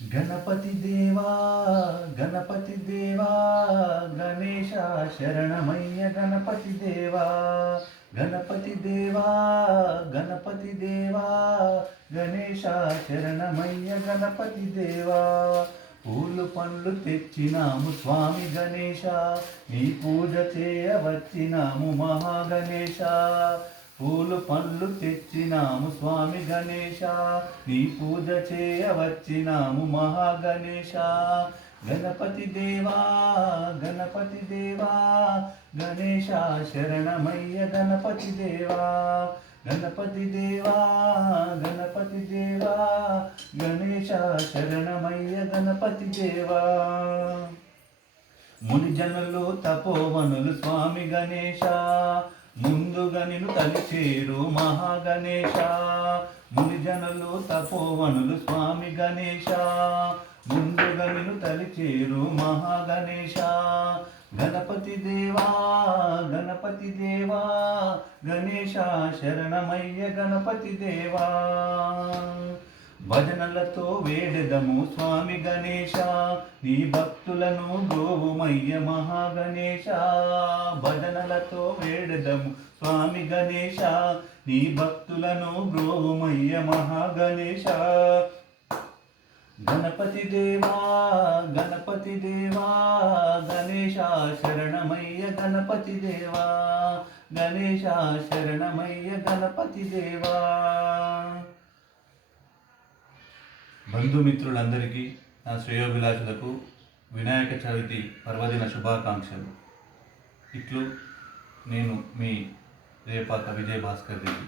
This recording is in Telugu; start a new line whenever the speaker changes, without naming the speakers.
గణపతి దేవా గణపతి దేవా గణేశ శరణమయ్య గణపతి దేవా గణపతి దేవా గణపతి దేవా గణేశ శరణమయ్య గణపతి దేవా. పూలు పండ్లు తెచ్చినాము స్వామి గణేశ నీ పూజ చేయవచ్చినాము మహాగణేశ పూలు పండ్లు తెచ్చినాము స్వామి గణేశ. నీ పూజ చేయవచ్చినాము మహాగణేశ గణపతి దేవా గణపతి దేవా గణేశ శరణమయ్య గణపతి దేవా. గణపతి దేవా గణపతి దేవా గణేశ శరణమయ్య గణపతి దేవా. ముని జనులు తపోవనులు స్వామి గణేశ. ముందుగా నిన్ను తలిచేరు మహాగణేశ ముని జనులు తపోవనులు స్వామి గణేశ ముందుగా నిన్ను తలిచేరు మహాగణేశ గణపతి దేవా గణపతి దేవా గణేశ శరణమయ్య గణపతి దేవా భజనలతో వేడెదము స్వామి గణేశ నీ భక్తులను గోవుమయ్య మహాగణేశ. భజనలతో వేడెదము స్వామి గణేశ నీ భక్తులను గోవుమయ్య మహాగణేశ. గణపతి దేవా గణపతి దేవా గణేశ శరణమయ్య గణపతి దేవా. గణేశ శరణమయ్య గణపతి దేవా. బంధుమిత్రులందరికీ నా శ్రేయోభిలాషులకు వినాయక చవితి పర్వదిన శుభాకాంక్షలు. ఇట్లు నేను మీ రేపాత విజయ భాస్కర్ రెడ్డి.